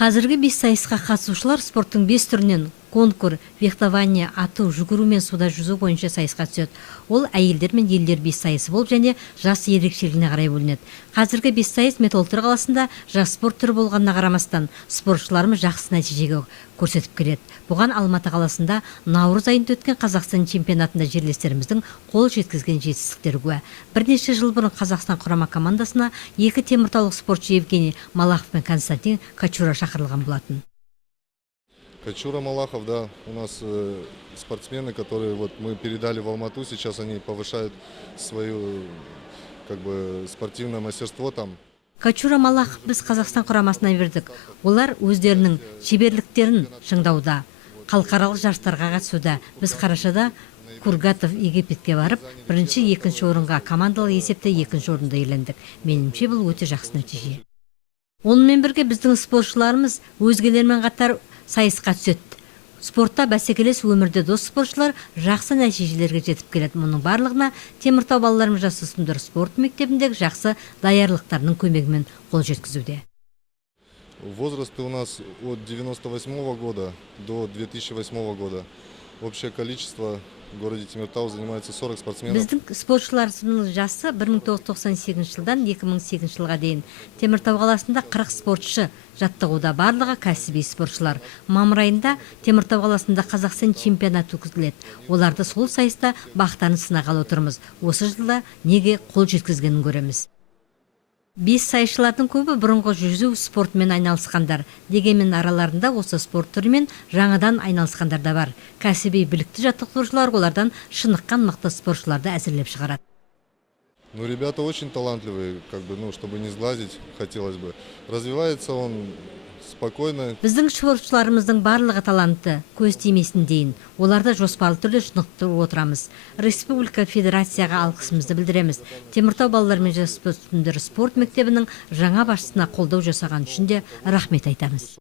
Қазіргі 5 сайысқа қатысушылар спорттың 5 түрінен конкур, фехтование, ату, жүгіру мен суда жүзу бойынша сайысқа түседі. Ол әйелдер мен ерлер 5 сайысы болып және жас ерекшелігіне қарай бөлінеді. Қазіргі 5 сайыс Металлург қаласында жас спорт түрі болғанына қарамастан спортшыларымыз жақсы нәтижеге көрсетіп келеді. Бұған Алматы қаласында наурыз айында өткен Қазақстан чемпионатында жерлестеріміздің қол жеткізген жетістіктері куә. Бірнеше жыл бұрын Қазақстан құрама командасына 2 теміртаулық спортшы Евгений Малахов пен Константин Качура шақырылған болатын. Качура, Малахов, да, у нас спортсмены, которые мы передали в Алмату, сейчас они повышают свое спортивное мастерство там. Качура, Малахов біз Қазақстан құрамасына бердік. Олар өздерінің шеберліктерін шыңдауда, халықаралық жарыстарға қатысуда. Біз қарашада Кургатов Египетке барып, бірінші, екінші орынға командалық есепте екінші орында иелендік. Меніңше бұл өте жақсы нәтиже. Онымен бірге біздің спортшыларымыз өзгелермен қатар сайысқа түседі. Спортта бәсекелес, өмірде дос спортшылар жақсы нәтижелерге жетіп келеді. Мұның барлығына Теміртау балаларымыз жасөспірімдер спорт мектебіндегі жақсы даярлықтарының көмегімен қол жеткізуде. Возрасты у нас от 98 года до 2008 года. Общее количество в городе Темиртау занимается 40 спортсменов. Біздің спортшыларымыздың жасы 1998 жылдан 2008 жылға дейін. Теміртау қаласында 40 спортшы жаттығуда, барлығы кәсіби спортшылар. Мамыр айында Теміртау қаласында Қазақстан чемпионаты өткізіледі. Оларды сол сайыста бақтарын сынағалы отырмыз. Осы жылда неге қол жеткізгенін көреміз. 5 сайысшылардың көбі бұрынғы жүзу спортымен айналысқандар. Дегенмен араларында осы спорт түрімен жаңадан айналысқандар да бар. Кәсіби білікті жаттықтырушылар олардан шыныққан мықты спортшыларды әзірлеп шығарады. Ну, ребята очень талантливые, чтобы не сглазить, хотелось бы. Развивается он спокойно. Біздің спортшыларымыздың барлығы талантты, көз тимесін дейін. Оларды жоспарлы түрде шынықтырып отырамыз. Республика Федерацияға алғысымызды білдіреміз. Теміртау балалар мен жасөспірімдер спорт мектебінің жаңа басшысына қолдау жасаған үшін де рахмет айтамыз.